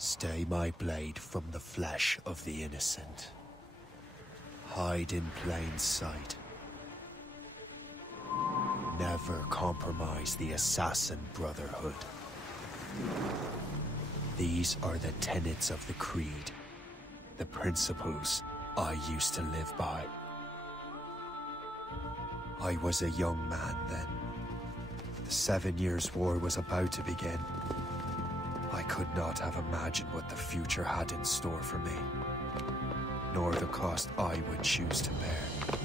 Stay my blade from the flesh of the innocent. Hide in plain sight. Never compromise the Assassin Brotherhood. These are the tenets of the Creed, the principles I used to live by. I was a young man then. The 7 Years' War was about to begin. I could not have imagined what the future had in store for me, nor the cost I would choose to bear.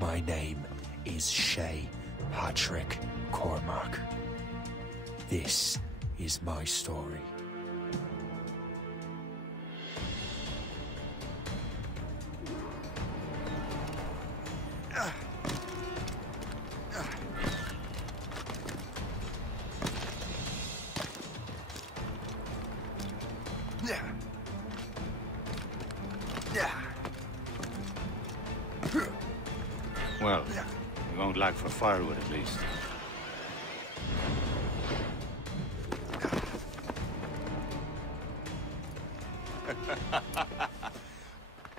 My name is Shay Patrick Cormac. This is my story. Well, we won't lack for firewood at least.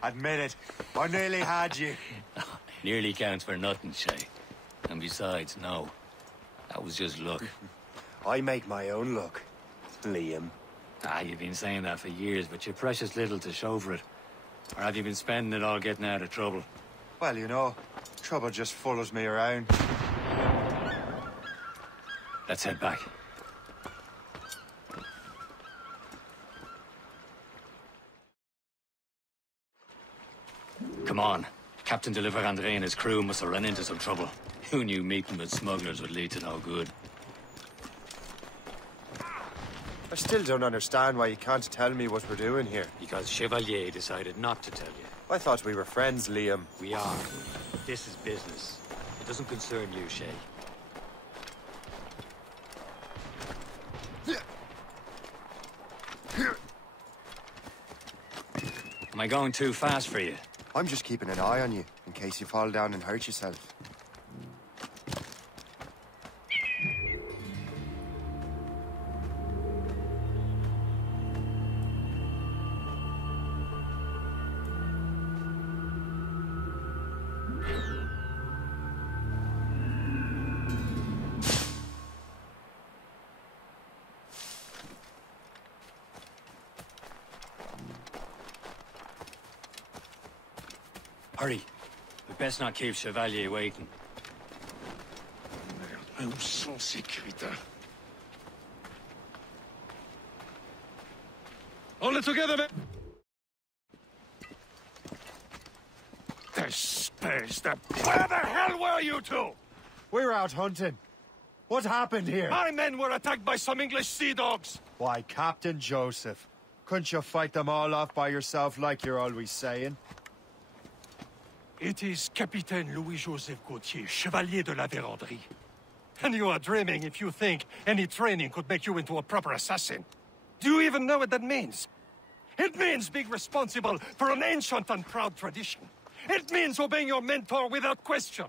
Admit it, I nearly had you. Nearly counts for nothing, Shay. And besides, no. That was just luck. I make my own luck, Liam. You've been saying that for years, but you're precious little to show for it. Or have you been spending it all getting out of trouble? Well, you know, trouble just follows me around. Let's head back. Come on. Captain Deliver André and his crew must have run into some trouble. Who knew meeting with smugglers would lead to no good? I still don't understand why you can't tell me what we're doing here. Because Chevalier decided not to tell you. I thought we were friends, Liam. We are. But this is business. It doesn't concern you, Shay. Am I going too fast for you? I'm just keeping an eye on you, in case you fall down and hurt yourself. Hurry. We best not keep Chevalier waiting. Mais où sont ces crétins? Hold it together, man! There's the... Where the hell were you two? We're out hunting. What happened here? My men were attacked by some English sea dogs. Why, Captain Joseph. Couldn't you fight them all off by yourself like you're always saying? It is Capitaine Louis-Joseph Gauthier, Chevalier de la Vérendrye. And you are dreaming if you think any training could make you into a proper assassin. Do you even know what that means? It means being responsible for an ancient and proud tradition. It means obeying your mentor without question.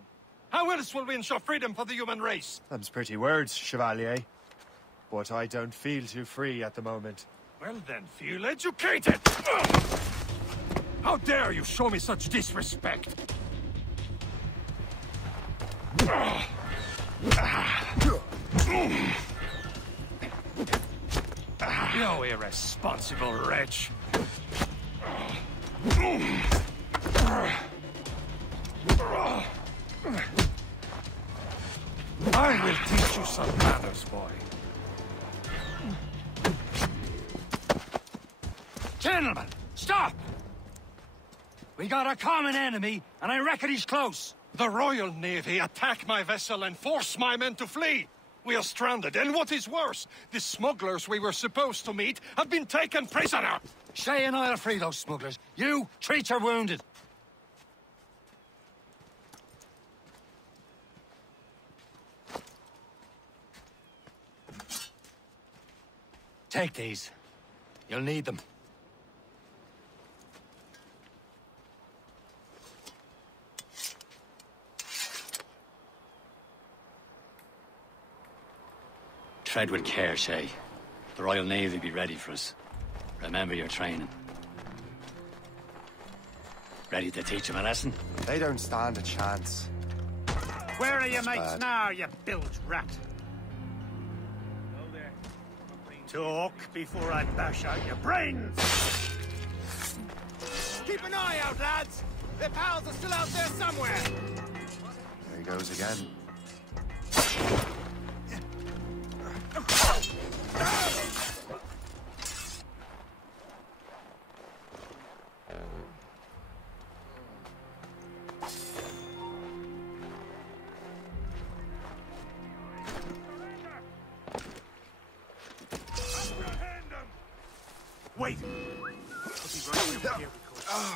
How else will we ensure freedom for the human race? Them's pretty words, Chevalier. But I don't feel too free at the moment. Well then, feel educated! How dare you show me such disrespect? You irresponsible wretch! I will teach you some manners, boy. Gentlemen, stop! We got a common enemy, and I reckon he's close. The Royal Navy attacked my vessel and forced my men to flee. We are stranded, and what is worse, the smugglers we were supposed to meet have been taken prisoner. Shay and I'll free those smugglers. You, treat your wounded. Take these. You'll need them. Tread with care, Shay. The Royal Navy be ready for us. Remember your training. Ready to teach them a lesson? They don't stand a chance. Where are your That's mates bad. now, you bilge rat? Talk before I bash out your brains! Keep an eye out, lads! Their pals are still out there somewhere! There he goes again. Wait! I'll be right over here because...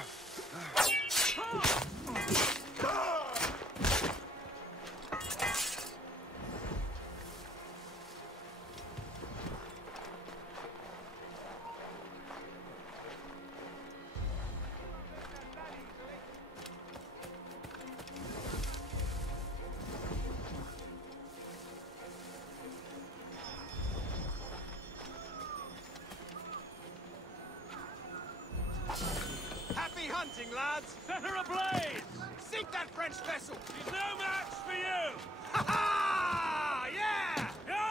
Happy hunting, lads! Set her ablaze! Sink that French vessel! She's no match for you! Ha ha! Yeah! Yeah!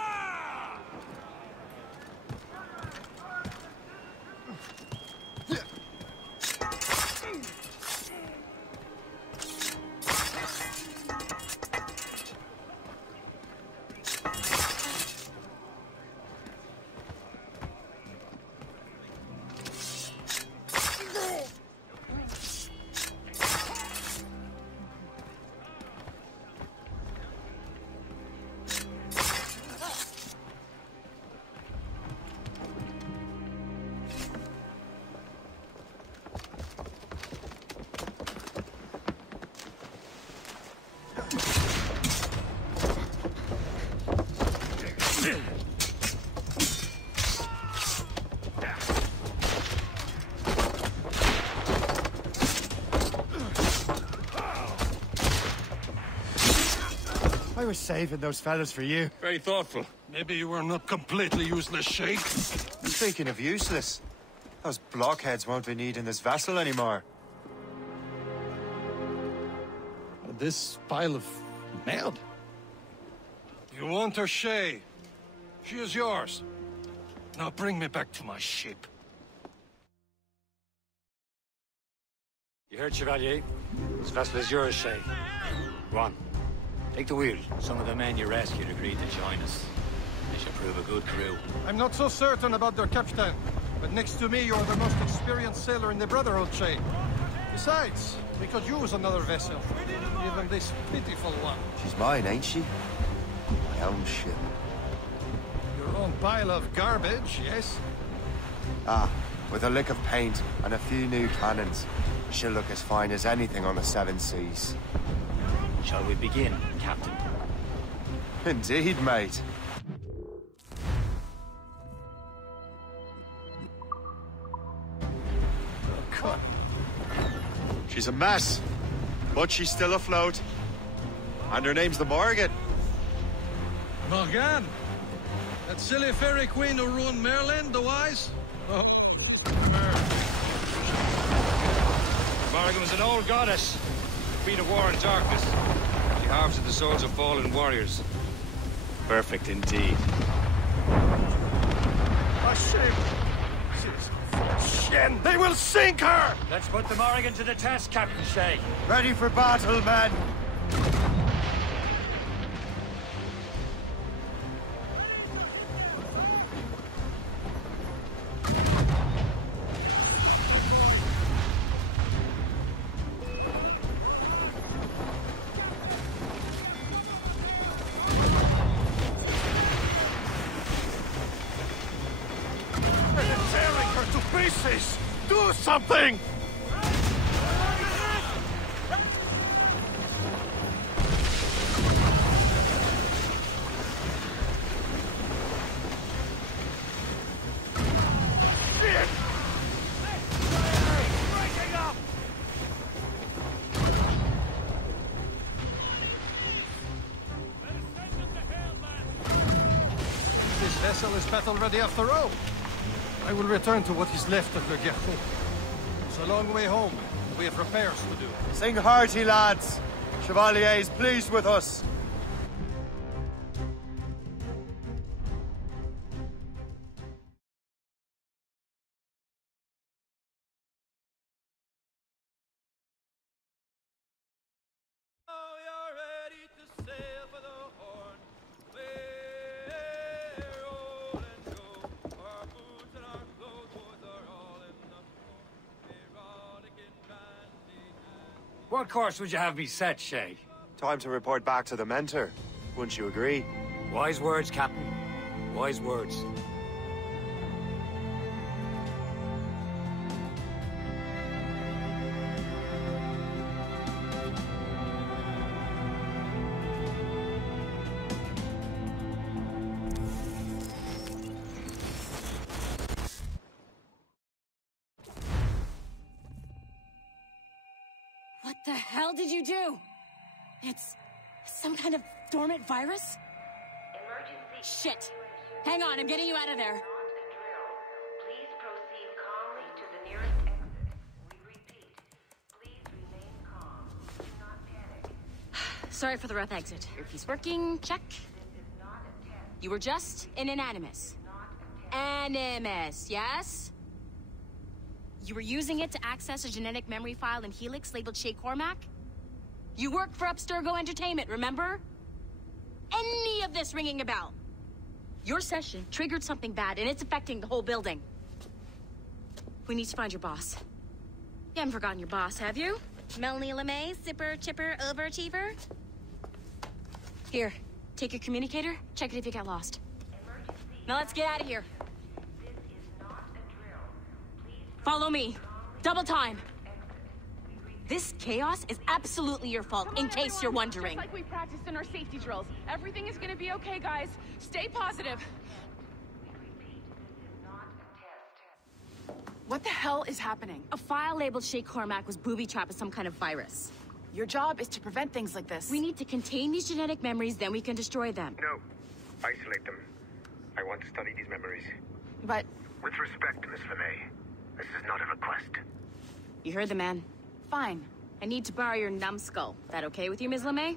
I was saving those fellas for you. Very thoughtful. Maybe you were not completely useless, Sheikh. Speaking of useless, those blockheads won't be needing this vessel anymore. This pile of mail? You want her, Shay? She is yours. Now bring me back to my ship. You heard, Chevalier? This vessel is yours, Shay. Go on. Take the wheel. Some of the men you rescued agreed to join us. They should prove a good crew. I'm not so certain about their captain, but next to me, you're the most experienced sailor in the Brotherhood, Shay. Besides, we could use another vessel, even this pitiful one. She's mine, ain't she? My own ship. Your own pile of garbage, yes? Ah, with a lick of paint and a few new cannons, she'll look as fine as anything on the seven seas. Shall we begin, Captain? Indeed, mate. God. She's a mess, but she's still afloat. And her name's the Morgan. Morgan? That silly fairy queen who ruined Merlin, the wise? Oh. Morgan was an old goddess. Queen of war and darkness. She harvested the souls of fallen warriors. Perfect indeed. A ship! Shen, they will sink her! Let's put the Morrigan to the test, Captain Shay. Ready for battle, men! Do something! castle is battle-ready after all. I will return to what is left of Le Guerreau. It's a long way home. We have repairs to do. Sing hearty, lads. Chevalier is pleased with us. What course would you have me set, Shay? Time to report back to the mentor. Wouldn't you agree? Wise words, Captain. Wise words. What the hell did you do? It's some kind of dormant virus? Emergency. Shit. Hang on, I'm getting you out of there. Please proceed calmly to the nearest exit. We repeat, please remain calm. Do not panic. Sorry for the rough exit. Earpiece working, check. This is not a test. You were just in an animus. Not a test. Animus, yes? You were using it to access a genetic memory file in Helix labeled Shay Cormac? You work for Abstergo Entertainment, remember? Any of this ringing a bell? Your session triggered something bad, and it's affecting the whole building. We need to find your boss. You haven't forgotten your boss, have you? Melanie LeMay, zipper, chipper, overachiever? Here, take your communicator, check it if you got lost. Now let's get out of here. This is not a drill. Please Follow me. Double time. This chaos is absolutely your fault, in case you're wondering. Just like we practiced in our safety drills. Everything is gonna be okay, guys. Stay positive. What the hell is happening? A file labeled Shay Cormac was booby-trapped with some kind of virus. Your job is to prevent things like this. We need to contain these genetic memories, then we can destroy them. No. Isolate them. I want to study these memories. But... With respect, Miss LeMay, this is not a request. You heard the man. Fine. I need to borrow your numbskull. That okay with you, Ms. LeMay?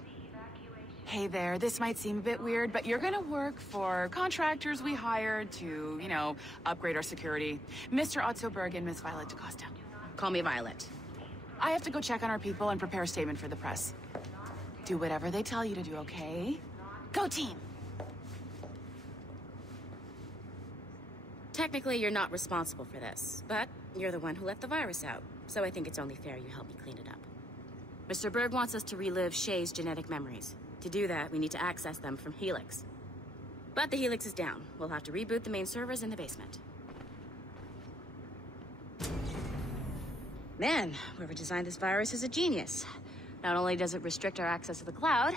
Hey there, this might seem a bit weird, but you're gonna work for contractors we hired to, you know, upgrade our security. Mr. Ottoberg and Miss Violet DaCosta. Call me Violet. I have to go check on our people and prepare a statement for the press. Do whatever they tell you to do, okay? Go team! Technically, you're not responsible for this, but you're the one who let the virus out, so I think it's only fair you help me clean it up. Mr. Berg wants us to relive Shay's genetic memories. To do that, we need to access them from Helix. But the Helix is down. We'll have to reboot the main servers in the basement. Man, whoever designed this virus is a genius. Not only does it restrict our access to the cloud,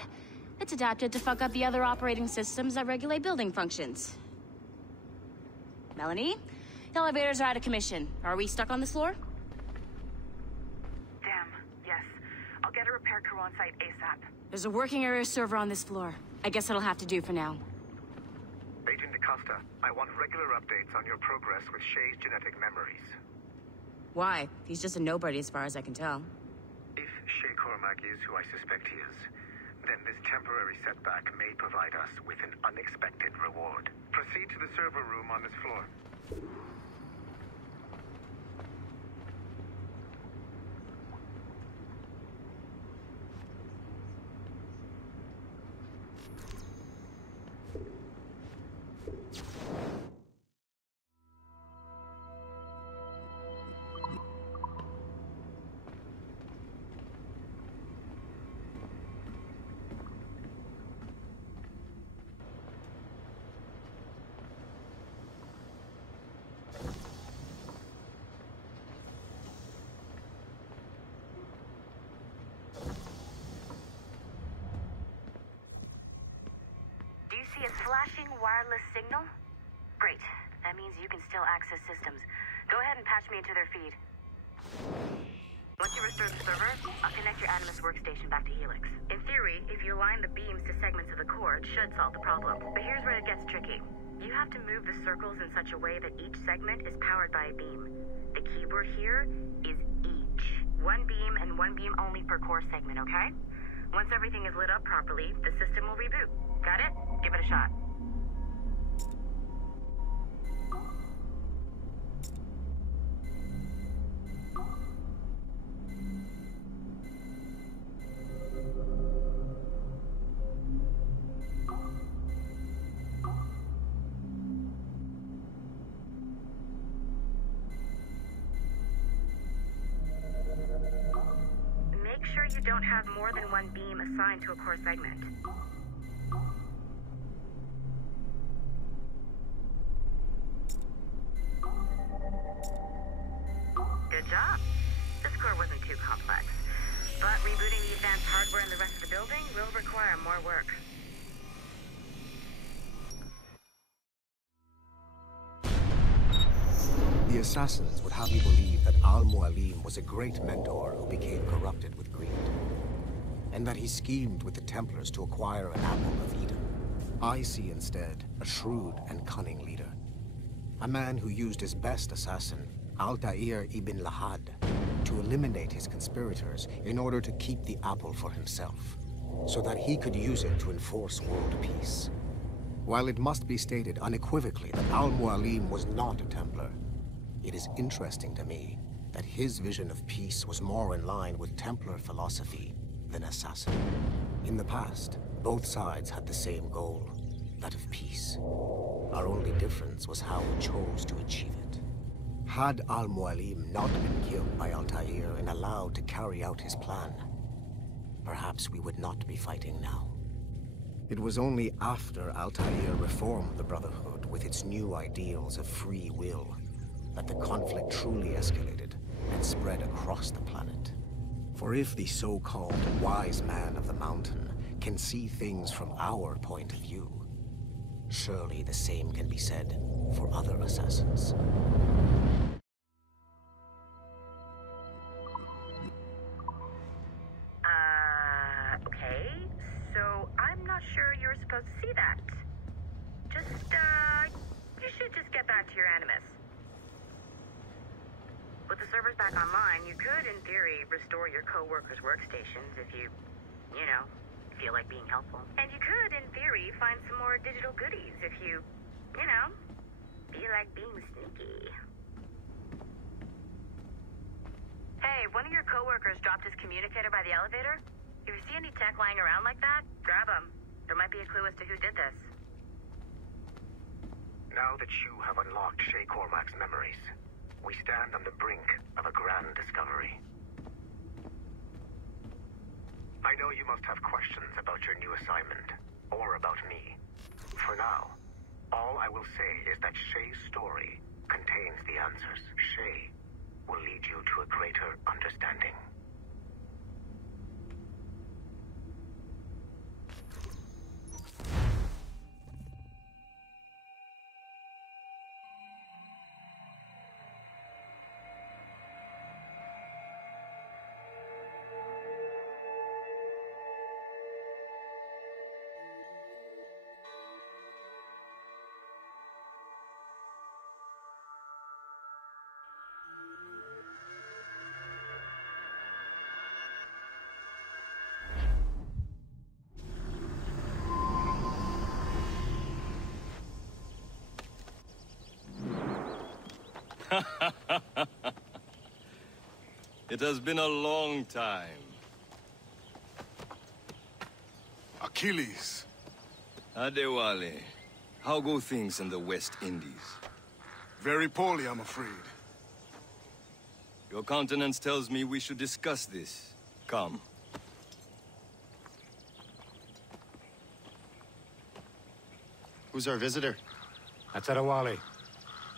it's adapted to fuck up the other operating systems that regulate building functions. Melanie? The elevators are out of commission. Are we stuck on this floor? Damn, yes. I'll get a repair crew on site ASAP. There's a working area server on this floor. I guess that'll have to do for now. Agent DaCosta, I want regular updates on your progress with Shay's genetic memories. Why? He's just a nobody as far as I can tell. If Shay Cormac is who I suspect he is, then this temporary setback may provide us with an unexpected reward. Proceed to the server room on this floor. See a flashing wireless signal? Great. That means you can still access systems. Go ahead and patch me into their feed. Once you restore the server, I'll connect your Animus workstation back to Helix. In theory, if you align the beams to segments of the core, it should solve the problem. But here's where it gets tricky. You have to move the circles in such a way that each segment is powered by a beam. The keyword here is each. One beam and one beam only per core segment, okay? Once everything is lit up properly, the system will reboot. Got it? Give it a shot. Make sure you don't have more than one beam assigned to a core segment. Good job. This core wasn't too complex, but rebooting the advanced hardware in the rest of the building will require more work. The Assassins would have you believe that Al-Mualim was a great mentor who became corrupted with greed, and that he schemed with the Templars to acquire an apple of Eden. I see instead a shrewd and cunning leader, a man who used his best assassin, Altair ibn Lahad, to eliminate his conspirators in order to keep the apple for himself, so that he could use it to enforce world peace. While it must be stated unequivocally that Al-Mualim was not a Templar, it is interesting to me that his vision of peace was more in line with Templar philosophy than Assassin. In the past, both sides had the same goal, that of peace. Our only difference was how we chose to achieve it. Had Al-Mualim not been killed by Altair and allowed to carry out his plan, perhaps we would not be fighting now. It was only after Altair reformed the Brotherhood with its new ideals of free will that the conflict truly escalated and spread across the planet. For if the so-called wise man of the mountain can see things from our point of view, surely the same can be said for other assassins. Okay, so I'm not sure you're supposed to see that. You should just get back to your animus. With the servers back online, you could, in theory, restore your co-workers' workstations if you feel like being helpful. And you could, in theory, find some more digital goodies if you feel like being sneaky. Hey, one of your co-workers dropped his communicator by the elevator. If you see any tech lying around like that, grab them. There might be a clue as to who did this. Now that you have unlocked Shay Cormac's memories, we stand on the brink of a grand discovery. I know you must have questions about your new assignment, or about me. For now, all I will say is that Shay's story contains the answers. Shay will lead you to a greater understanding. It has been a long time. Achilles. Adewale, how go things in the West Indies? Very poorly, I'm afraid. Your countenance tells me we should discuss this. Come. Who's our visitor? That's Adewale.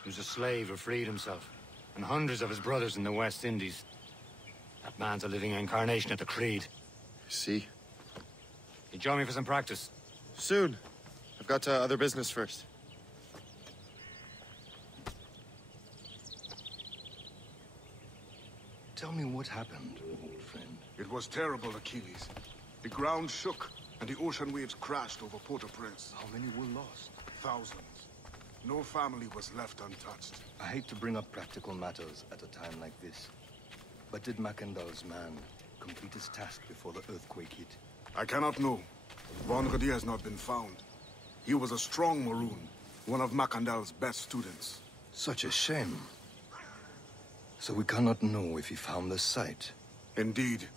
He was a slave who freed himself, and hundreds of his brothers in the West Indies. That man's a living incarnation of the Creed. See? You join me for some practice? Soon. I've got other business first. Tell me what happened, old friend. It was terrible, Achilles. The ground shook, and the ocean waves crashed over Port-au-Prince. How many were lost? Thousands. No family was left untouched. I hate to bring up practical matters at a time like this, but did Macandal's man complete his task before the earthquake hit? I cannot know. Von Radier has not been found. He was a strong Maroon, one of Macandal's best students. Such a shame. So we cannot know if he found the site. Indeed.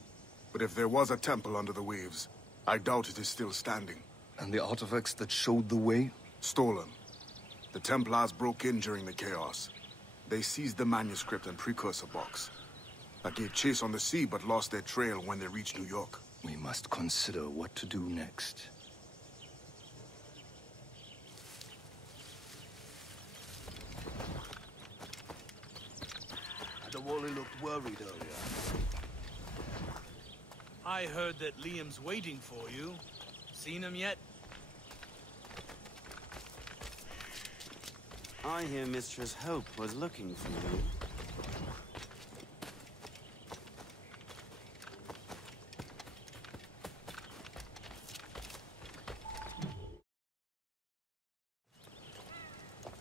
But if there was a temple under the waves, I doubt it is still standing. And the artifacts that showed the way? Stolen. The Templars broke in during the chaos. They seized the manuscript and precursor box. That gave chase on the sea, but lost their trail when they reached New York. We must consider what to do next. The Wally looked worried earlier. I heard that Liam's waiting for you. Seen him yet? I hear Mistress Hope was looking for you.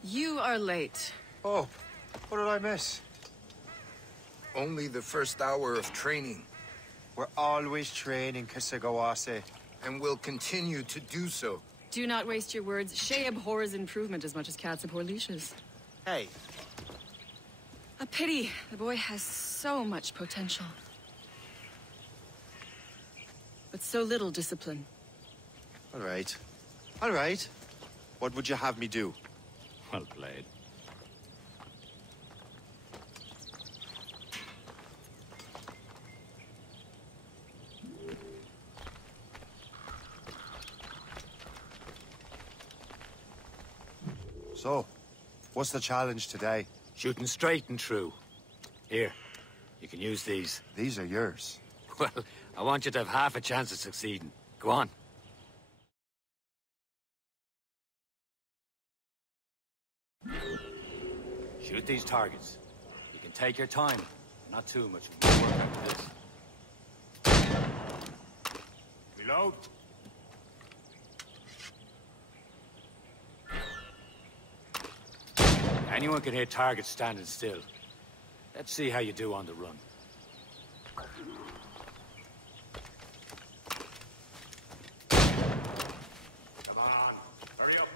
You are late. Oh, what did I miss? Only the first hour of training. We're always training, Kasagawase. And will continue to do so. Do not waste your words. Shay abhors improvement as much as cats abhor leashes. Hey. A pity. The boy has so much potential. But so little discipline. All right. All right. What would you have me do? Well played. So, what's the challenge today? Shooting straight and true. Here, you can use these. These are yours. Well, I want you to have half a chance of succeeding. Go on. Shoot these targets. You can take your time. Not too much work after this. Reload. Anyone can hit targets standing still. Let's see how you do on the run. Come on, hurry up.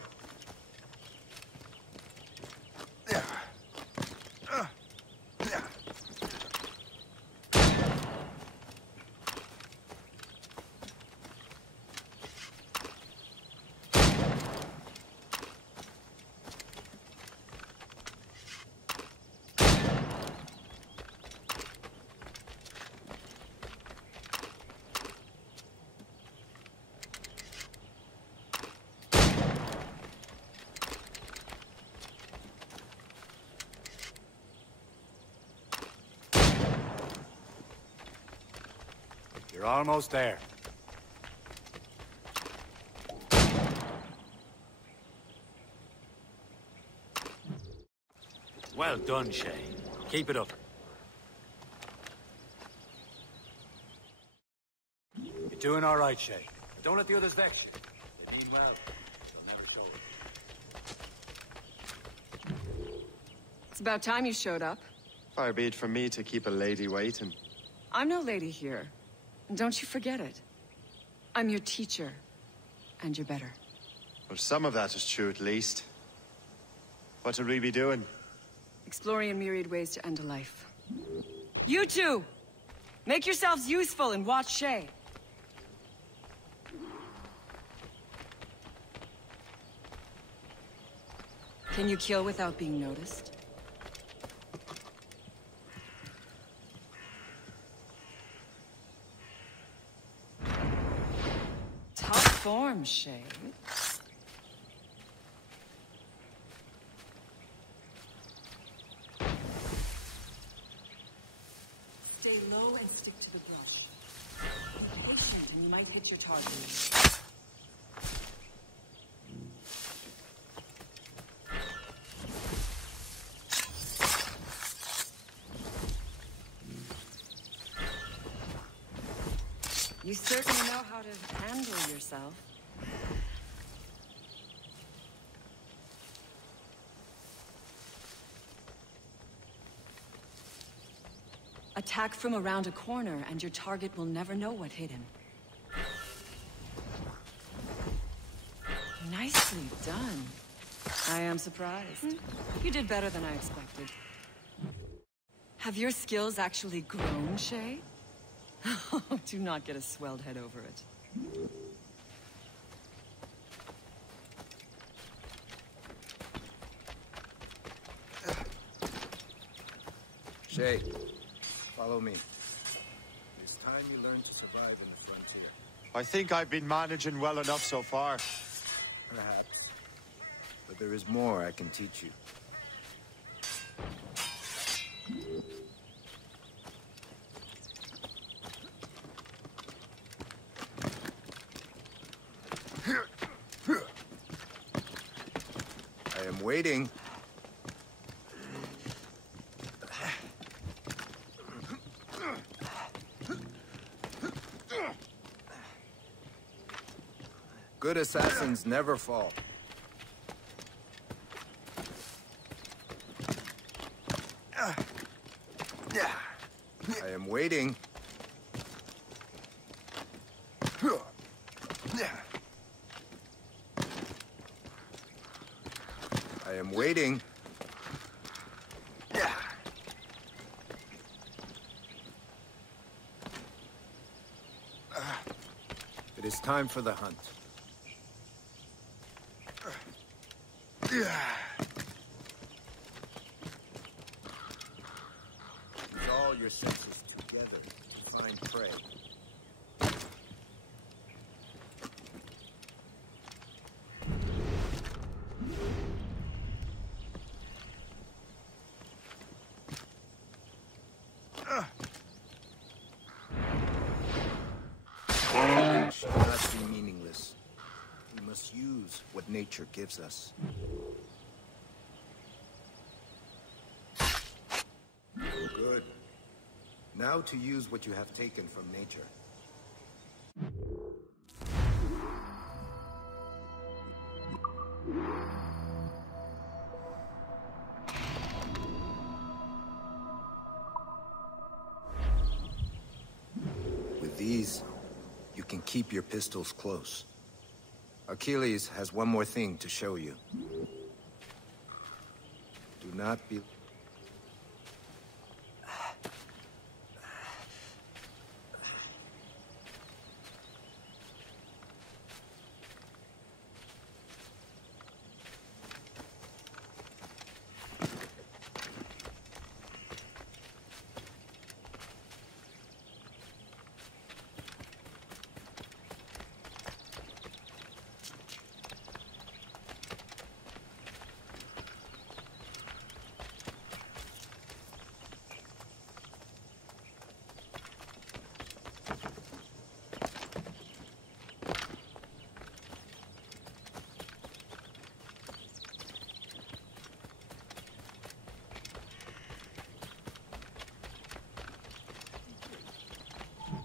You're almost there. Well done, Shay. Keep it up. You're doing all right, Shay. But don't let the others vex you. They mean well. They'll never show it. It's about time you showed up. Far be it from me to keep a lady waiting. I'm no lady here. And don't you forget it. I'm your teacher. And you're better. Well, some of that is true, at least. What would we be doing? Exploring a myriad ways to end a life. You two! Make yourselves useful and watch Shay. Can you kill without being noticed? Tough form, Shay. Stay low and stick to the brush. Be patient and you might hit your target. You certainly know how to handle yourself. Attack from around a corner, and your target will never know what hit him. Nicely done. I am surprised. You did better than I expected. Have your skills actually grown, Shay? Do not get a swelled head over it. Shay, follow me. It's time you learn to survive in the frontier. I think I've been managing well enough so far. Perhaps. But there is more I can teach you. I am waiting. Good assassins never fall. I am waiting. I am waiting. It is time for the hunt. Use all your senses together to find prey. It should not be meaningless. We must use what nature gives us. Good. Now to use what you have taken from nature. With these, you can keep your pistols close. Achilles has one more thing to show you. Do not be...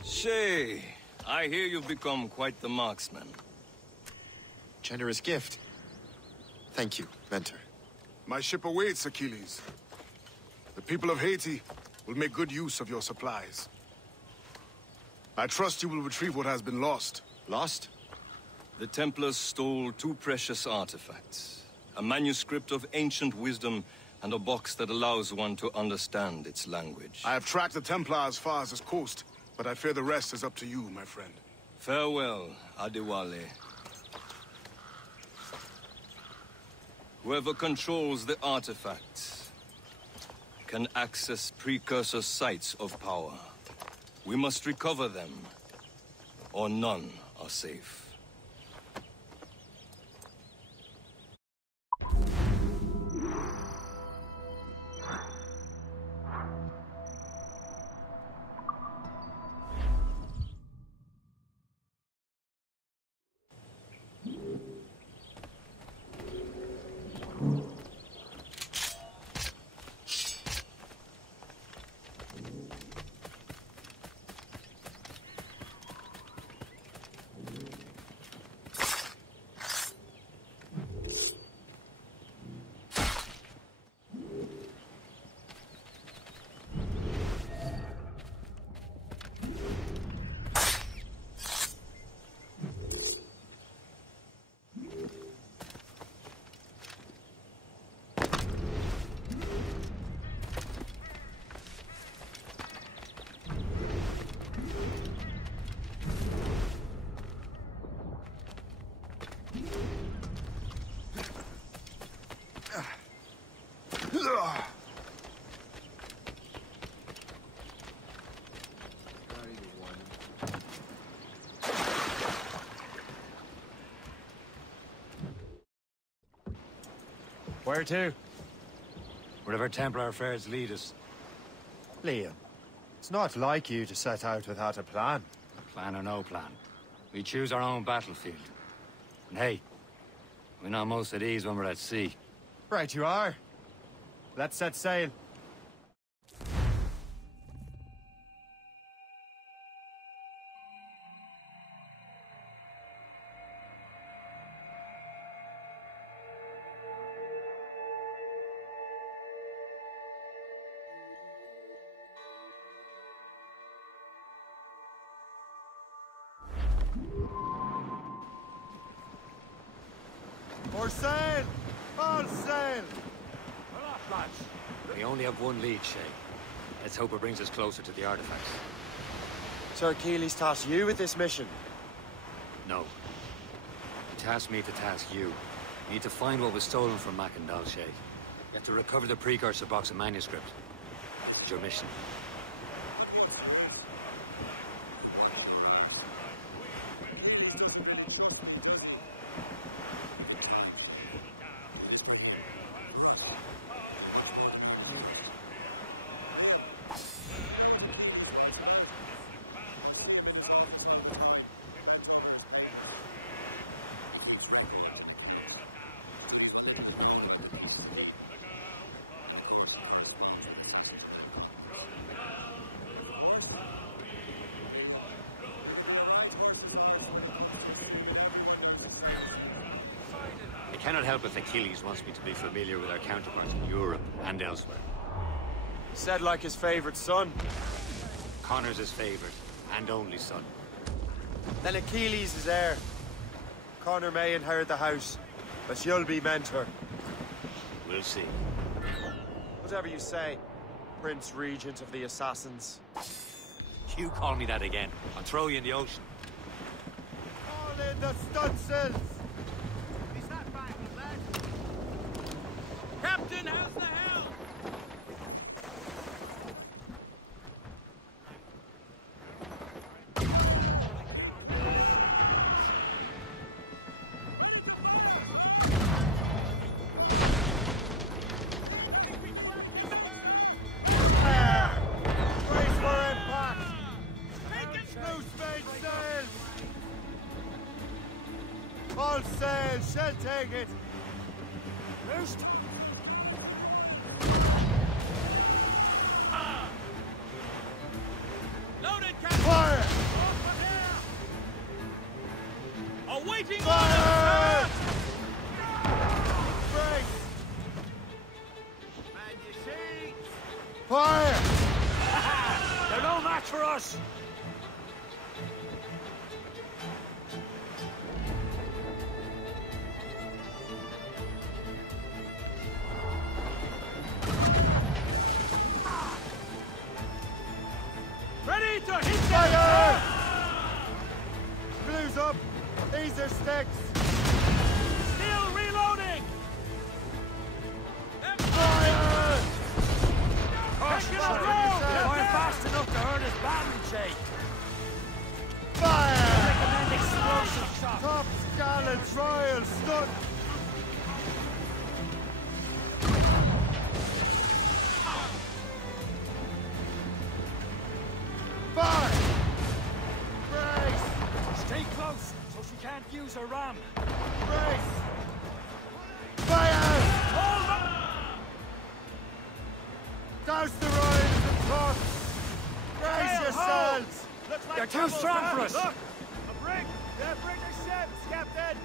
Shay, I hear you've become quite the marksman. Generous gift. Thank you, mentor. My ship awaits, Achilles. The people of Haiti will make good use of your supplies. I trust you will retrieve what has been lost. Lost? The Templars stole 2 precious artifacts. A manuscript of ancient wisdom and a box that allows one to understand its language. I have tracked the Templar as far as this coast, but I fear the rest is up to you, my friend. Farewell, Adewale. Whoever controls the artifacts can access precursor sites of power. We must recover them, or none are safe. Where to? Wherever Templar affairs lead us. Liam, it's not like you to set out without a plan. Plan or no plan. We choose our own battlefield. And hey, we're not most at ease when we're at sea. Right you are. Let's set sail. For sail! All sail! We're off, lads. We only have one lead, Shay. Let's hope it brings us closer to the artifacts. Sir Keeley's tasked you with this mission. No. He tasked me to task you. You need to find what was stolen from Mackendal, Shay. You have to recover the precursor box of manuscript. It's your mission. I cannot help if Achilles wants me to be familiar with our counterparts in Europe and elsewhere. Said like his favorite son. Connor's his favorite and only son. Then Achilles is heir. Connor may inherit the house, but you'll be mentor. We'll see. Whatever you say, Prince Regent of the Assassins. You call me that again, I'll throw you in the ocean. All in the stunsails! Captain, how's the hell? Brace for impact! Loose mainsails! All sail, shall take it! Loosed! Fire! Awaiting Fire! orders, Brace! Man, you see? Fire! They're no match for us! Ready to hit Fire! Blues up! These are sticks! Still reloading! Fire! Taking Fire! a roll! Fire fast enough to hurt us badly, Shay. Fire! Recommend explosive shot. Top gallant royal stun! Fire! Brace! Stay close, so she can't use her ram. Brace! Fire! Hold on! Douse the royals and trucks! Brace yourselves! Looks like They're too trouble's strong for ahead. us. Look! A brig! They're British ships, Captain!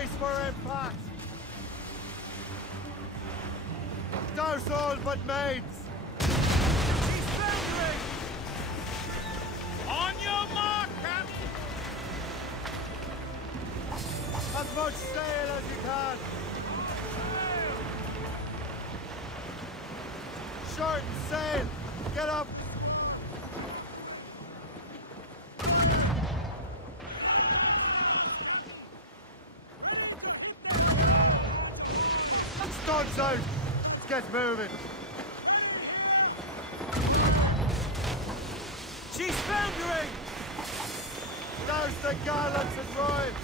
Brace for impact! Douse all but maids! He's foundering! On your mark, Captain! As much sail as you can! Shorten sail! Get up! Studs out! Get moving! She's foundering! Douse the gallants and royals!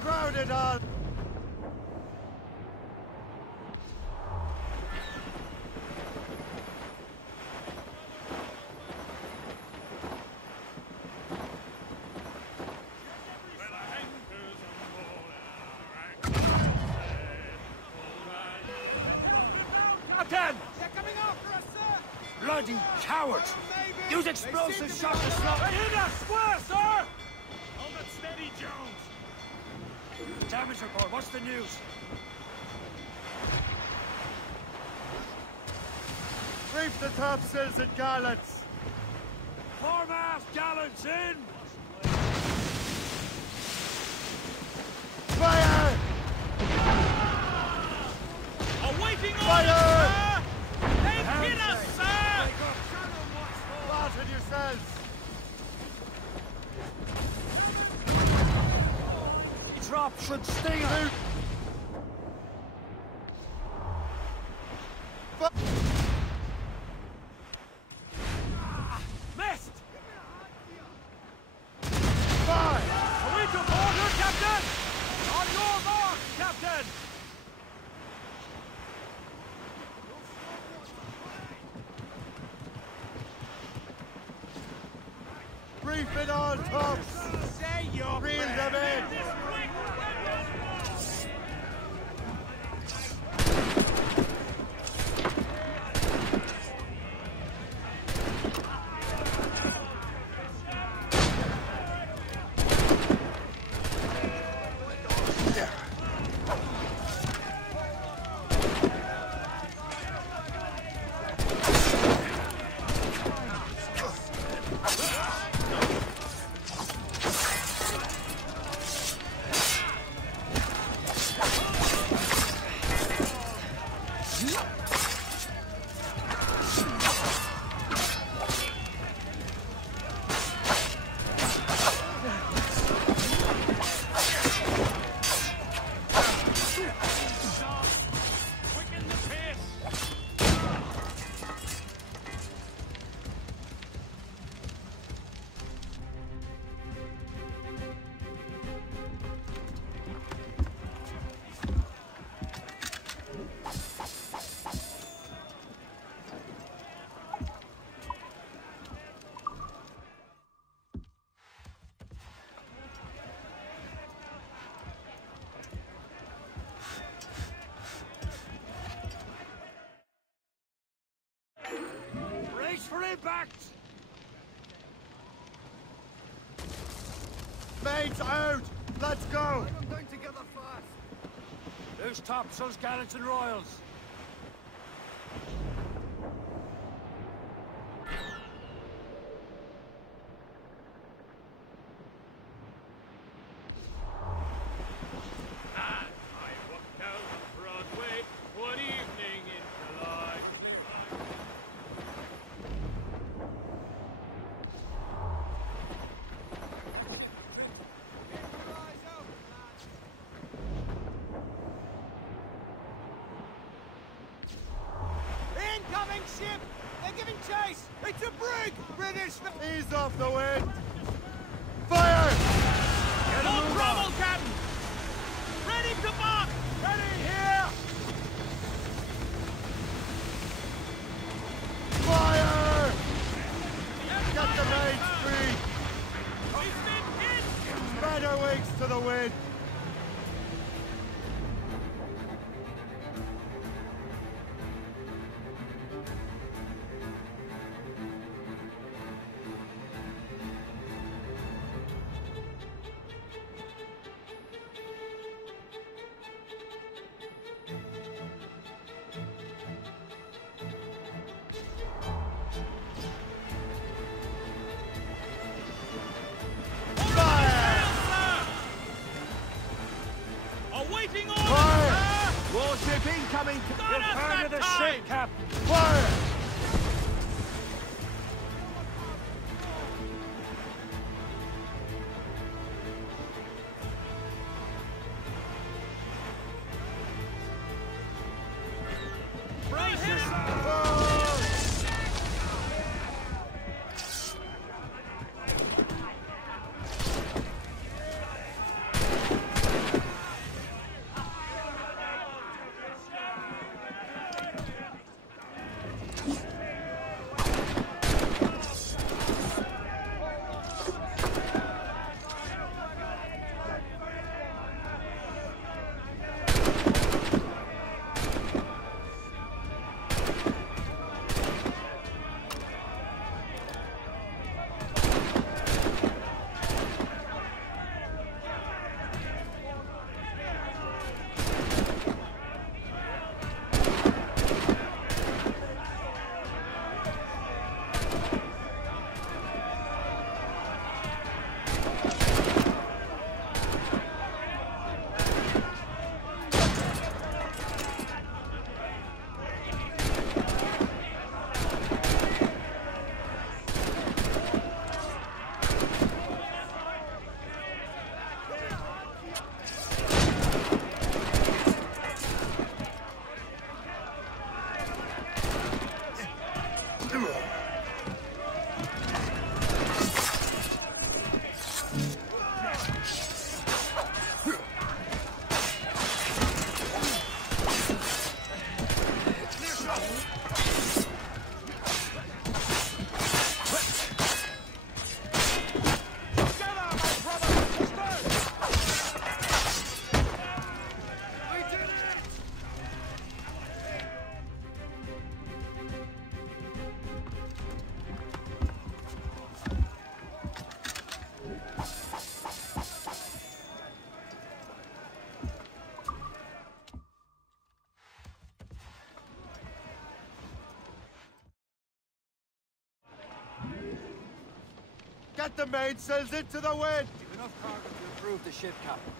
Crowd it all! Captain! They're coming after us, sir! Bloody cowards! Use explosive shots to slow. They hit us! Square, sir! Hold it steady, Jones! Damage report, what's the news? Reef the topsails and gallants! Foremast gallants in! Fire! Awaiting Fire! orders, sir! They've hit us, sir! Flatten yourselves! Drop should sting out! Missed! Fire! Are we to order, Captain? On your mark, Captain! Reef it all tops! Reel them in! Brace for impact! Mates out! Let's go! I'm going together fast! Loose topsails, gallants and royals! Incoming ship! They're giving chase! It's a brig! British! Ease off the wind! Fire! Get on trouble, Captain! Ready to mark! Ready here! Fire! Get the mates free! We've been hit! Spread our wings to the wind! coming to... You're part of the ship, Captain! Fire! Get the mainsails into the wind! You've enough cargo to improve the ship, Captain.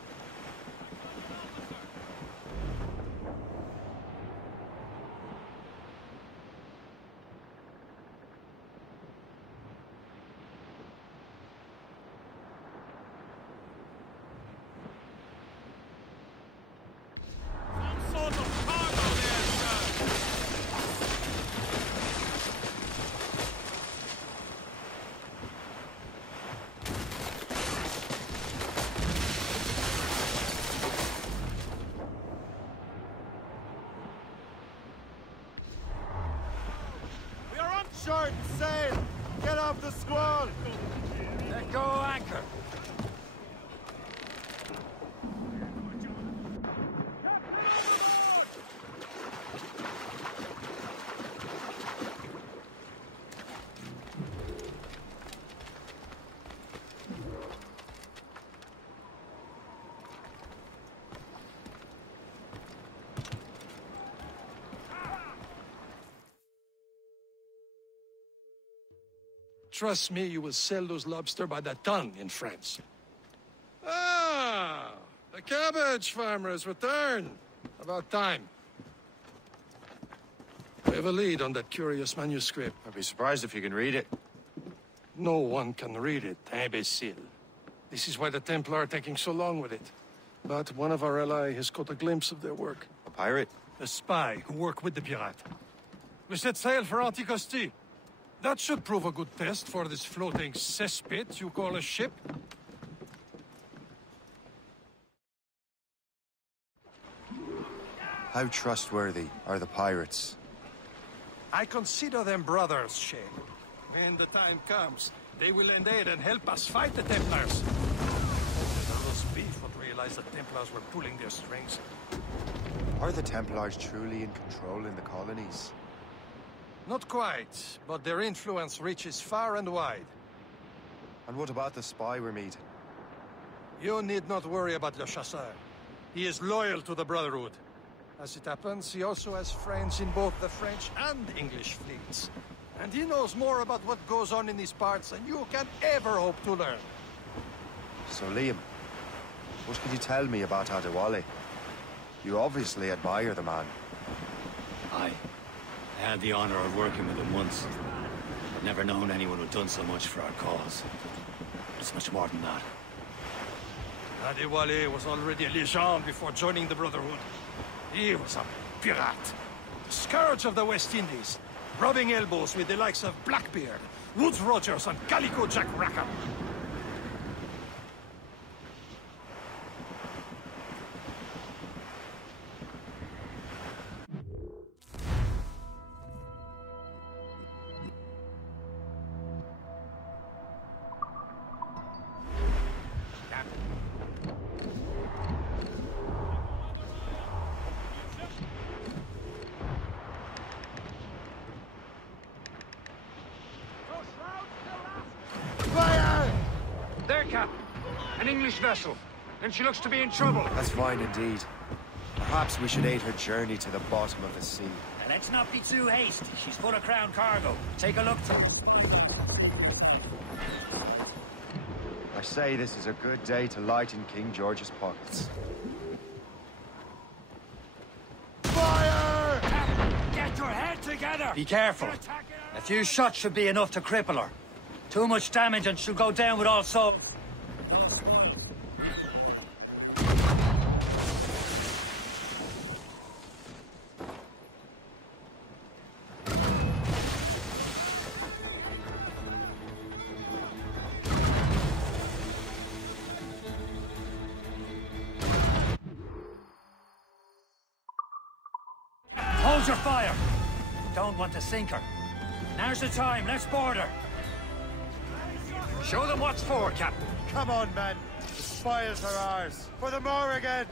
Short sail! Get off the squall! Let go anchor! Trust me, you will sell those lobster by the ton in France. Ah, the cabbage farmer has returned. About time. We have a lead on that curious manuscript. I'd be surprised if you can read it. No one can read it, imbecile. This is why the Templar are taking so long with it. But one of our allies has caught a glimpse of their work. A pirate? A spy who worked with the pirate. We set sail for Anticosti. That should prove a good test for this floating cesspit you call a ship. How trustworthy are the pirates? I consider them brothers, Shay. When the time comes, they will lend aid and help us fight the Templars. The roast beef would realize the Templars were pulling their strings. Are the Templars truly in control in the colonies? Not quite, but their influence reaches far and wide. And what about the spy we're meeting? You need not worry about Le Chasseur. He is loyal to the Brotherhood. As it happens, he also has friends in both the French and English fleets. And he knows more about what goes on in these parts than you can ever hope to learn. So, Liam, what can you tell me about Adewale? You obviously admire the man. I had the honor of working with him once. Never known anyone who'd done so much for our cause. It's much more than that. Adewale was already a legend before joining the Brotherhood. He was a pirate. The scourge of the West Indies. Rubbing elbows with the likes of Blackbeard, Woodes Rogers, and Calico Jack Rackham. An English vessel. And she looks to be in trouble. That's fine indeed. Perhaps we should aid her journey to the bottom of the sea. Now, let's not be too hasty. She's full of crown cargo. Take a look. I say this is a good day to lighten King George's pockets. Fire! Get your head together! Be careful. A few shots should be enough to cripple her. Too much damage and she'll go down with all sorts. Hold your fire! Don't want to sink her. Now's the time, let's board her. Show them what's for, Captain. Come on, men. The spoils are ours. For the Morrigan!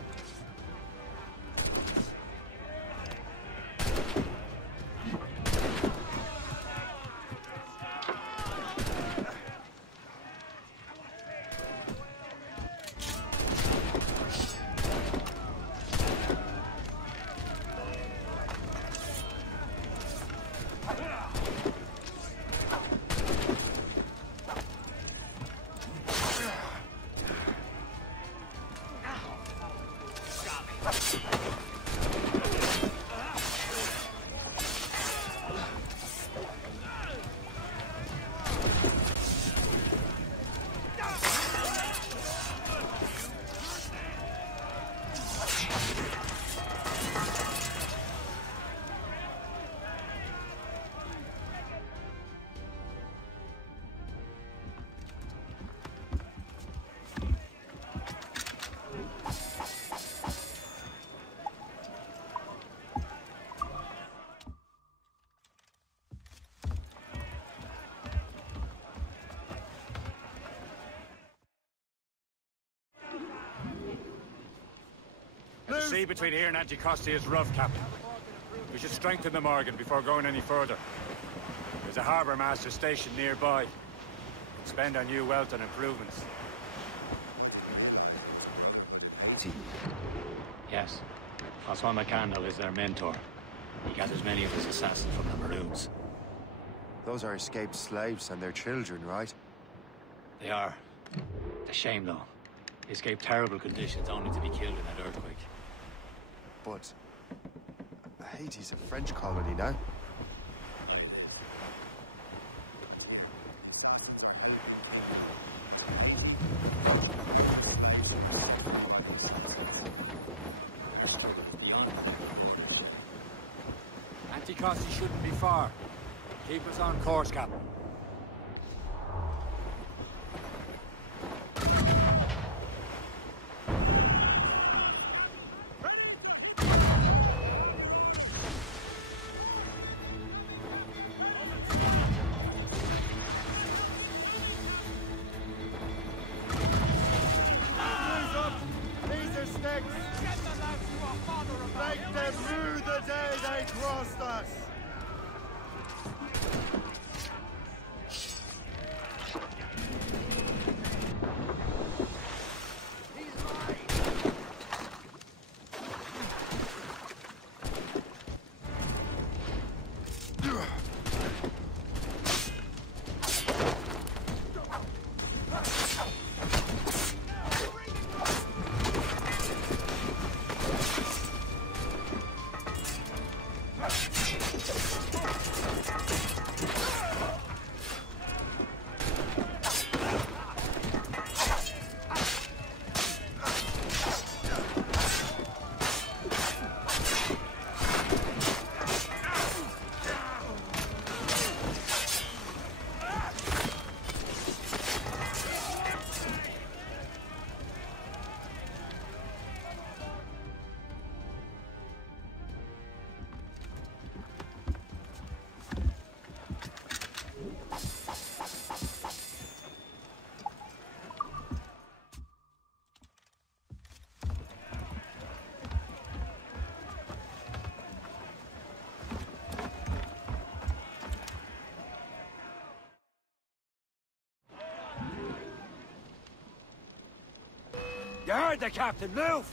The sea between here and Anticosti is rough, Captain. We should strengthen the Morgan before going any further. There's a harbour master stationed nearby. Spend our new wealth on improvements. Yes. Francois McCandle is their mentor. He gathers many of his assassins from the Maroons. Those are escaped slaves and their children, right? They are. It's a shame, though. They escaped terrible conditions only to be killed in that earthquake. But Haiti's a French colony now. Anticosti shouldn't be far. Keep us on course, Captain. Make them rue the day they crossed us! You heard the captain. Move!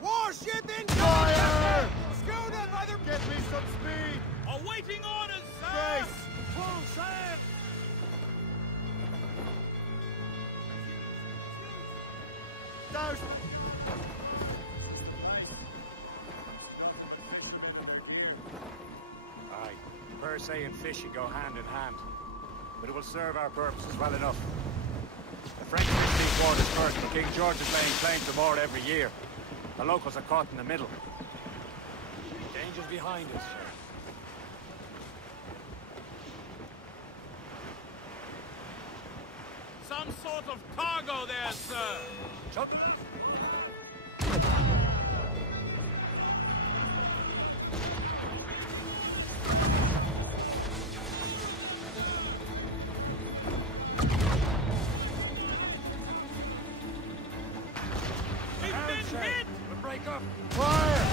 Warship incoming! Fire! Schooner, mother... Get me some speed! Awaiting orders, sir! Brace! Full sail! Douse! Aye, per se and fishing go hand in hand. But it will serve our purposes well enough. The French fish these waters first, but King George is laying claim to more every year. The locals are caught in the middle. Danger's behind us. Some sort of cargo there, sir! Shut. Hit! Break up! Fire!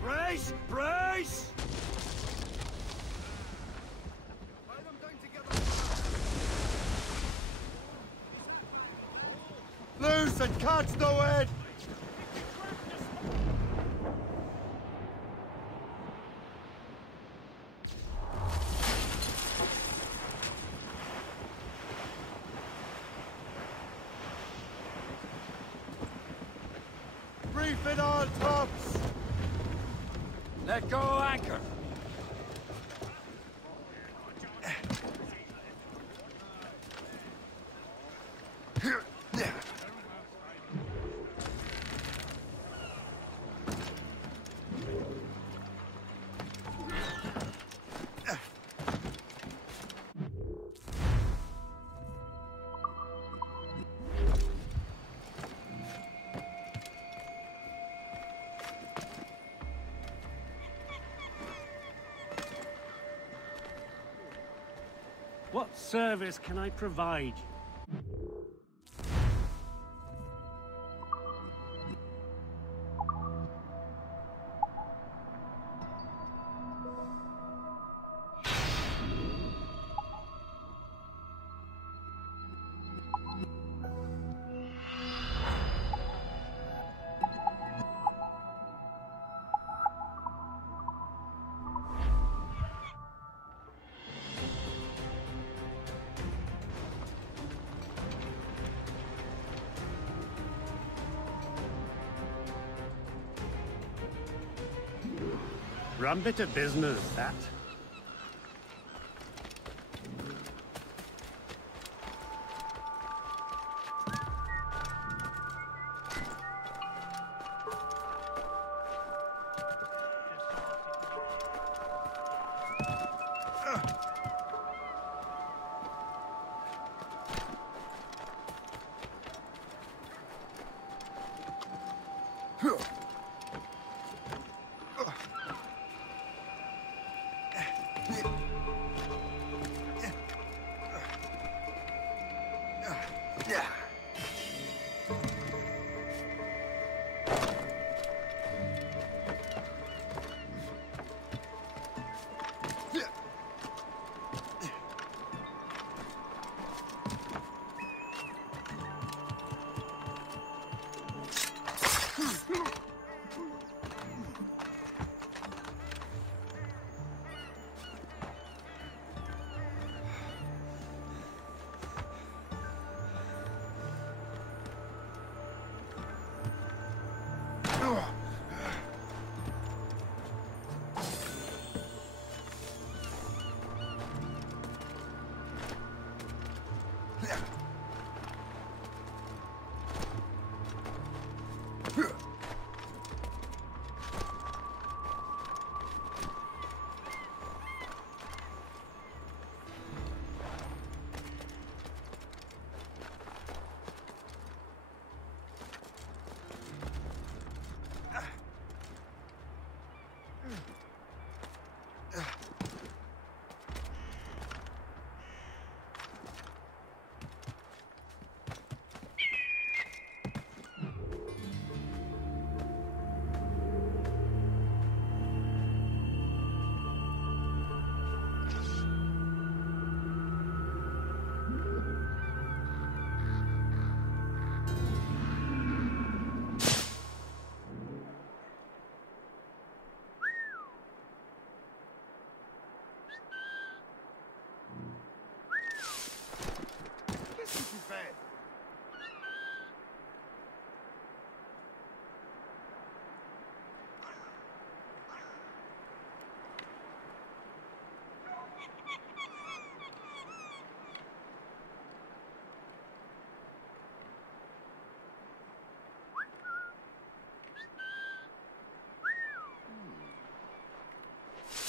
Brace! Brace! Loose and catch the wind! Reef it all tops! Let go anchor! What service can I provide? Rum bit of business, that.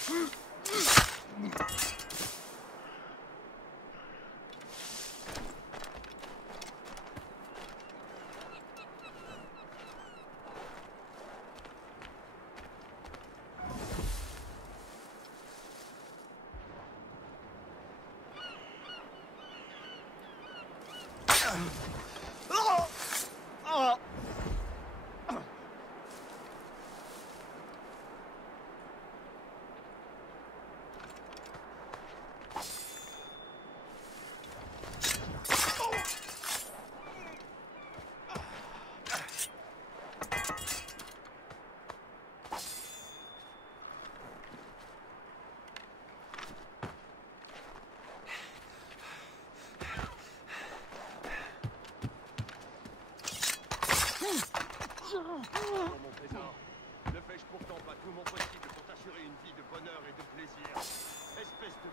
Mon trésor, ne fais-je pourtant pas tout mon possible pour t'assurer une vie de bonheur et de plaisir? Espèce de...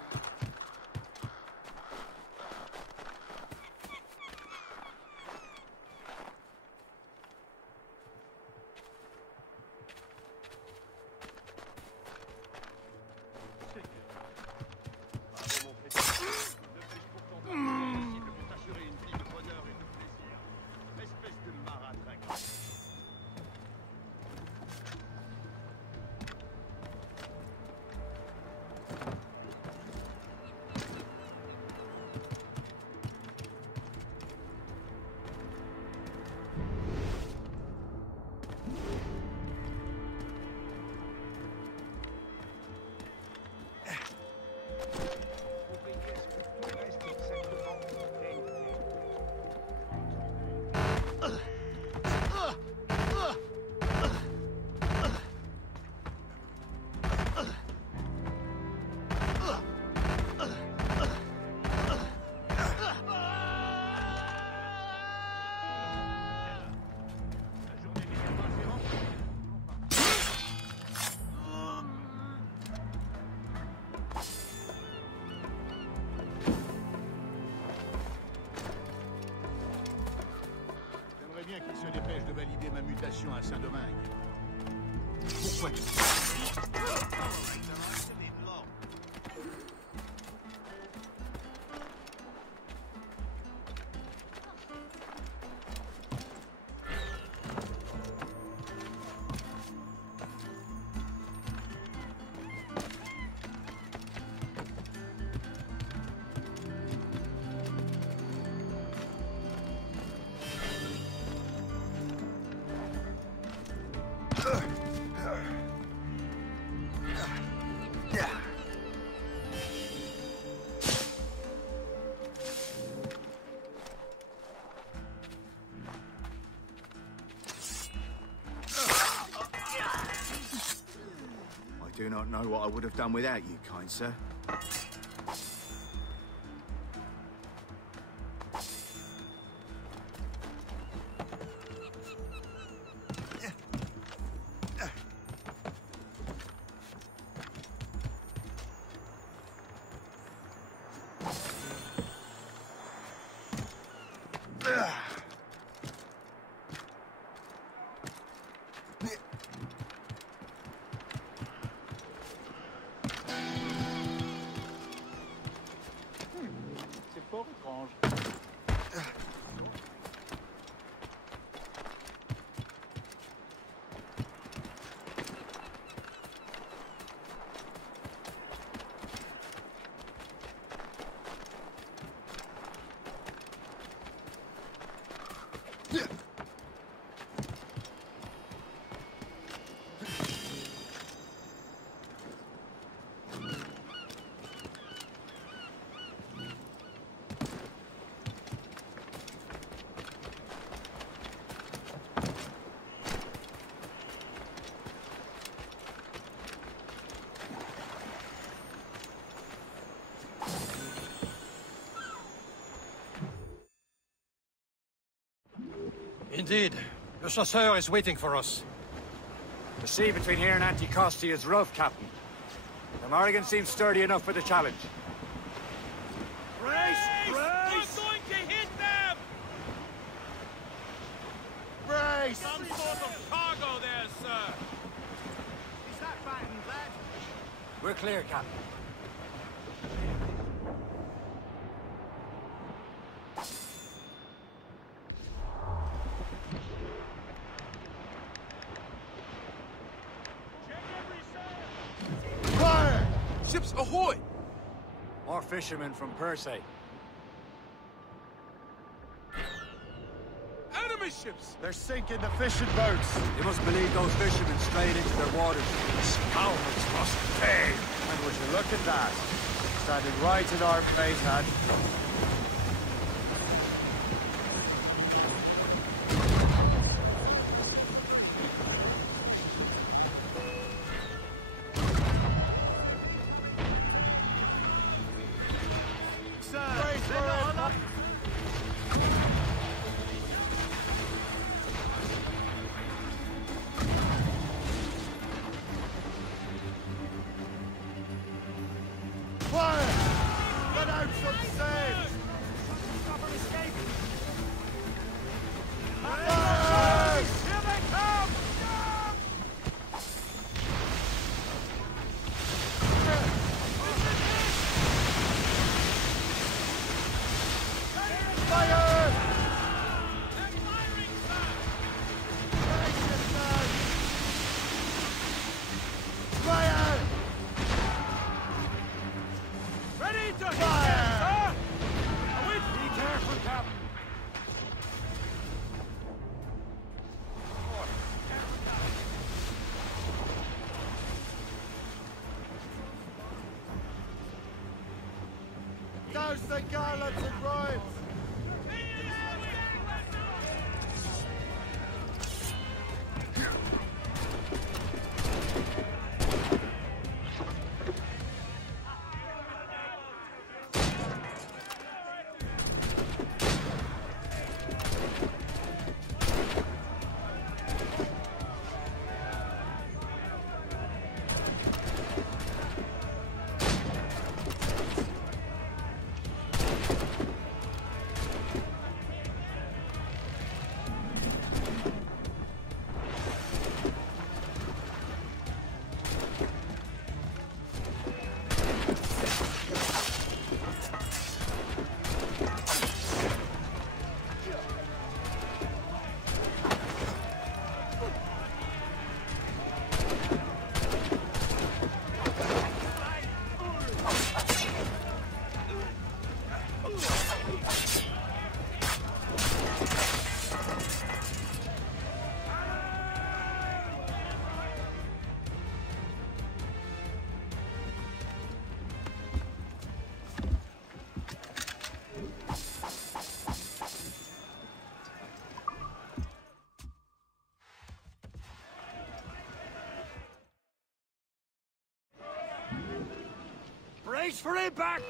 Qu'il se dépêche de valider ma mutation à Saint-Domingue. Pourquoi tu... I do not know what I would have done without you, kind sir. Indeed. Le chasseur is waiting for us. The sea between here and Anticosti is rough, Captain. The Morrigan seems sturdy enough for the challenge. Brace! Brace! I'm going to hit them! Brace! Some sort of cargo there, sir. Is that battened, lad? We're clear, Captain. Fire! Ships ahoy! More fishermen from Persay. Enemy ships! They're sinking the fishing boats. They must believe those fishermen strayed into their waters. Scoundrels must pay. And would you look at that? Standing right in our face, hand. Douse the garlands and rhymes! Brace for impact!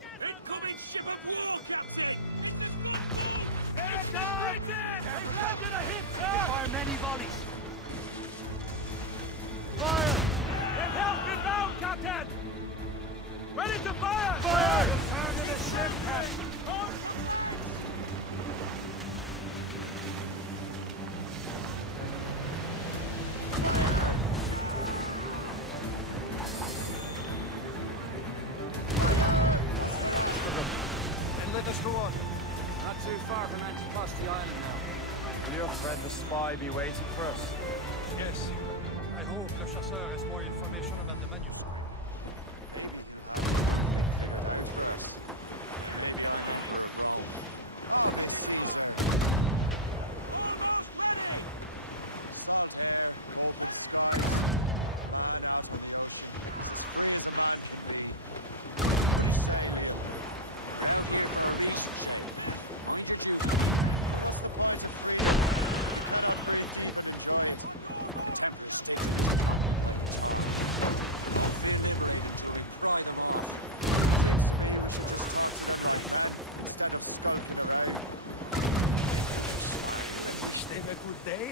Incoming ship of war, Captain! Heads down! They've landed a hit, sir! They fire many volleys. Fire! They've held me down, Captain! Ready to fire! Fire! Return to the ship, Captain! Not too far from Antiposti Island now. Will your friend the spy be waiting for us? Yes. I hope Le Chasseur has more information about the manuscript.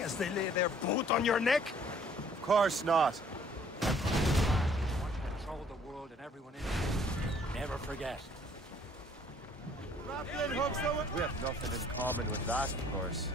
As they lay their boot on your neck? Of course not. Want to control the world and everyone in it. Never forget. We have nothing in common with that, of course.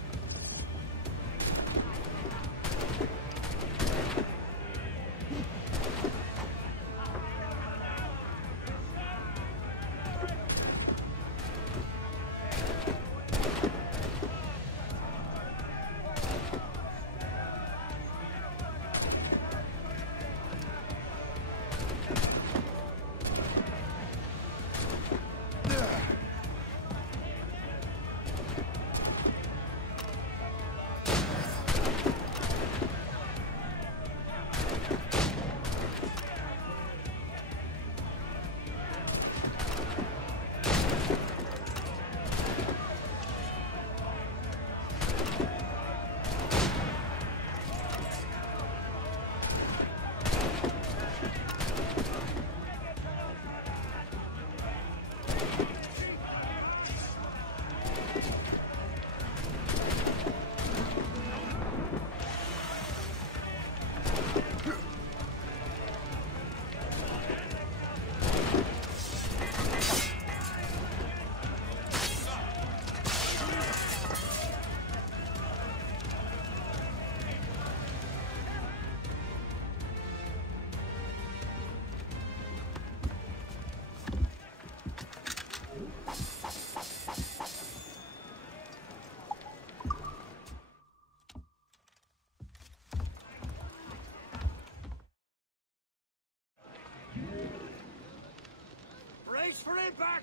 Stay back!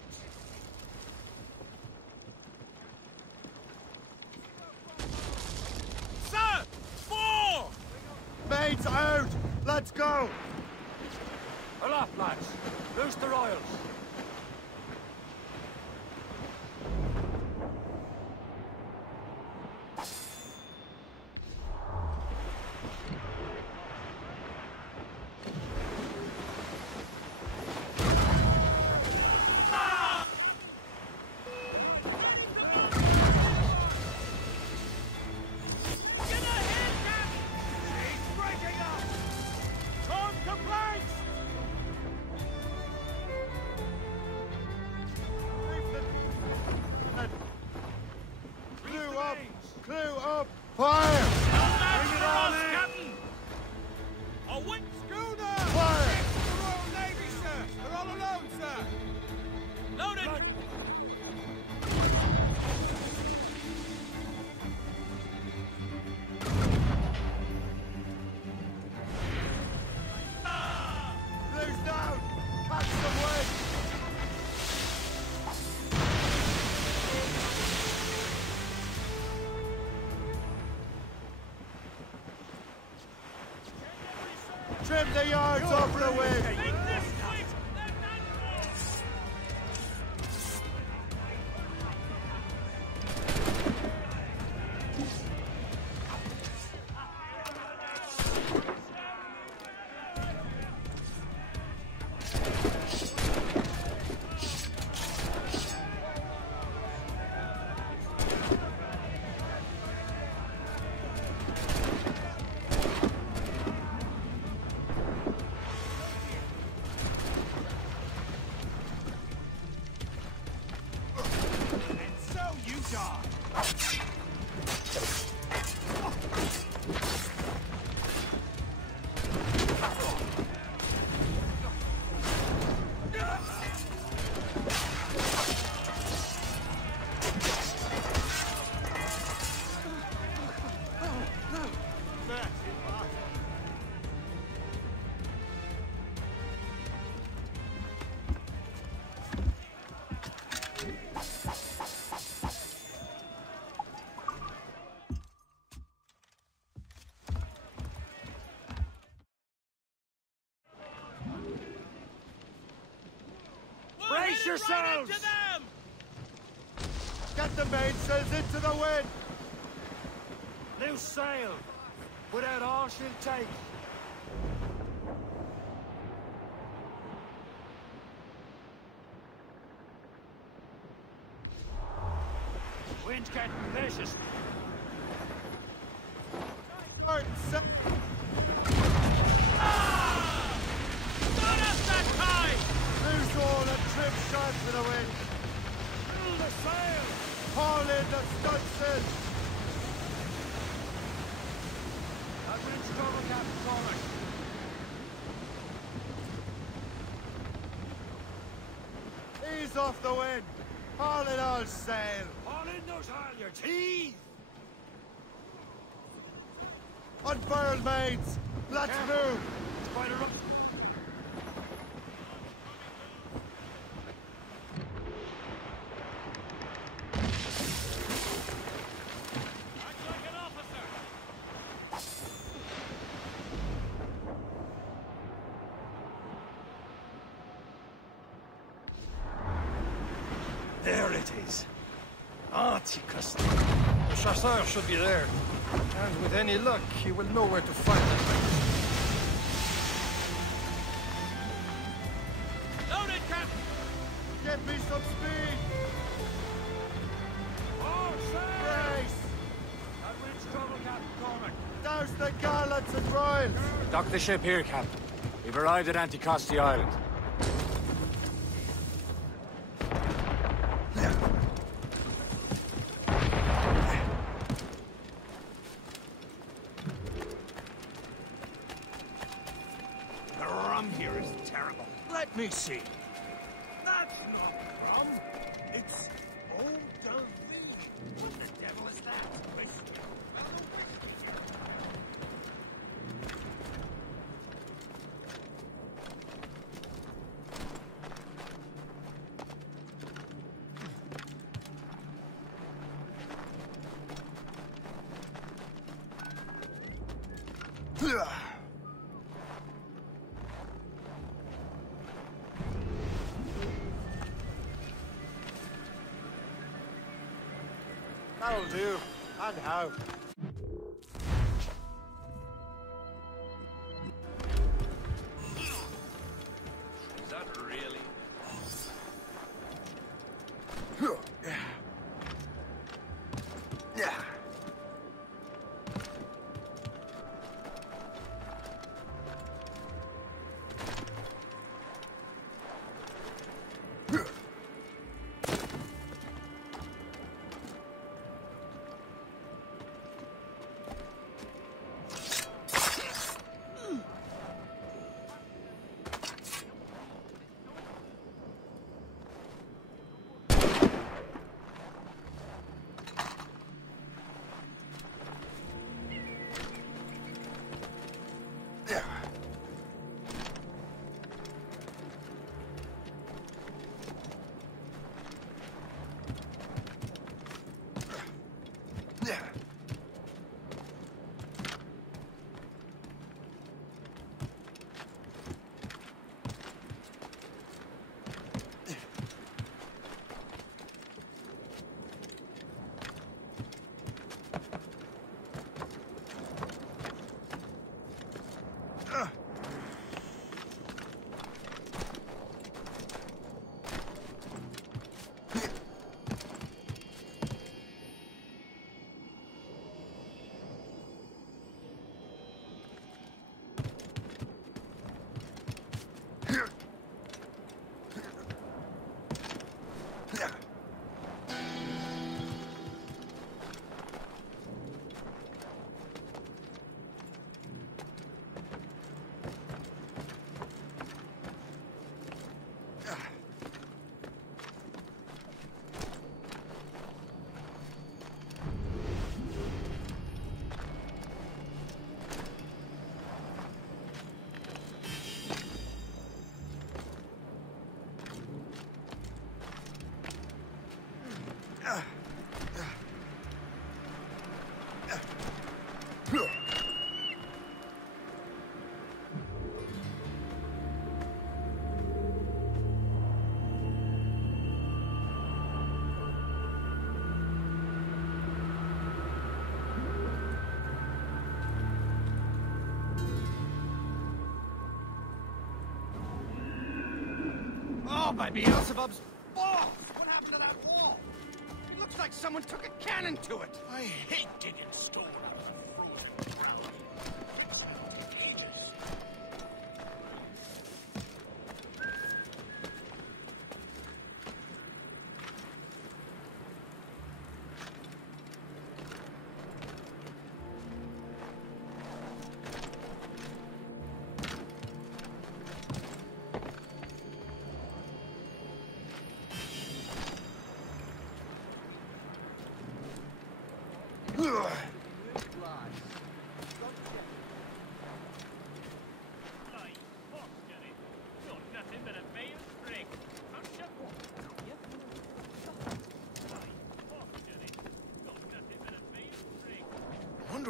Sir! Four! Mates out! Let's go! Aloft, lads! Loose the royals! Trim the yards off the wind! Brace yourselves! Get the mainsails into the wind! Loose sail! Put out all she'll take! Wind's getting vicious! Loose all and trim sharp to the wind! Fill the sail! Haul in the stunsail! That wind's trouble, Captain Cormac. Ease off the wind! Haul in all sail! Haul in those halyards! Heave! Unfurl, mates! Let's move! It's quite a rough... There it is. Articus. The chasseur should be there. And with any luck, he will know where to find it. Loaded, Captain! Get me some speed! All sail! Brace! That wind's trouble, Captain Cormac. Douse the gallants and royals! Dock the ship here, Captain. We've arrived at Anticosti Island. Let me see. That's not rum. It's eau de vie. What the devil is that? That'll do. And how? Is that really? Yeah. Oh, by Beelzebub's balls! What happened to that wall? It looks like someone took a cannon to it. I hate digging stone out of the frozen ground. It's contagious.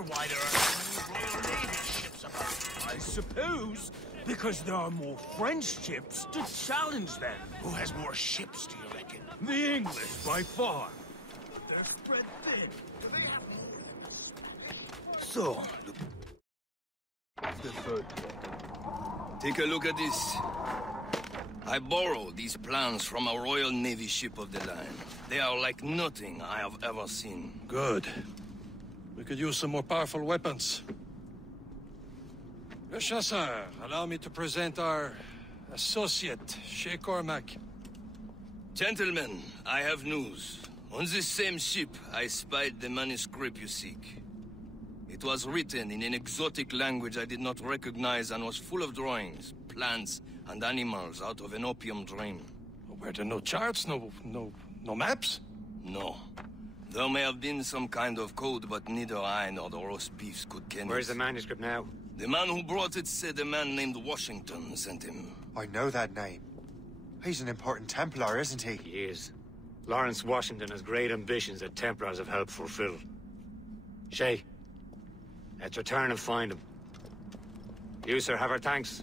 Why there aren't any Royal Navy ships about? I suppose because there are more French ships to challenge them. Who has more ships, do you reckon? The English, by far. But they're spread thin. Do they have more than the Spanish? So, the third. Take a look at this. I borrowed these plans from a Royal Navy ship of the line. They are like nothing I have ever seen. Good. We could use some more powerful weapons. Le Chasseur, allow me to present our associate, Shay Cormac. Gentlemen, I have news. On this same ship, I spied the manuscript you seek. It was written in an exotic language I did not recognize and was full of drawings, plants, and animals out of an opium dream. Were there no charts, no maps? No. There may have been some kind of code, but neither I nor the roast beefs could ken it. Where's the manuscript now? The man who brought it said a man named Washington sent him. I know that name. He's an important Templar, isn't he? He is. Lawrence Washington has great ambitions that Templars have helped fulfill. Shay, let's return and find him. You, sir, have our thanks.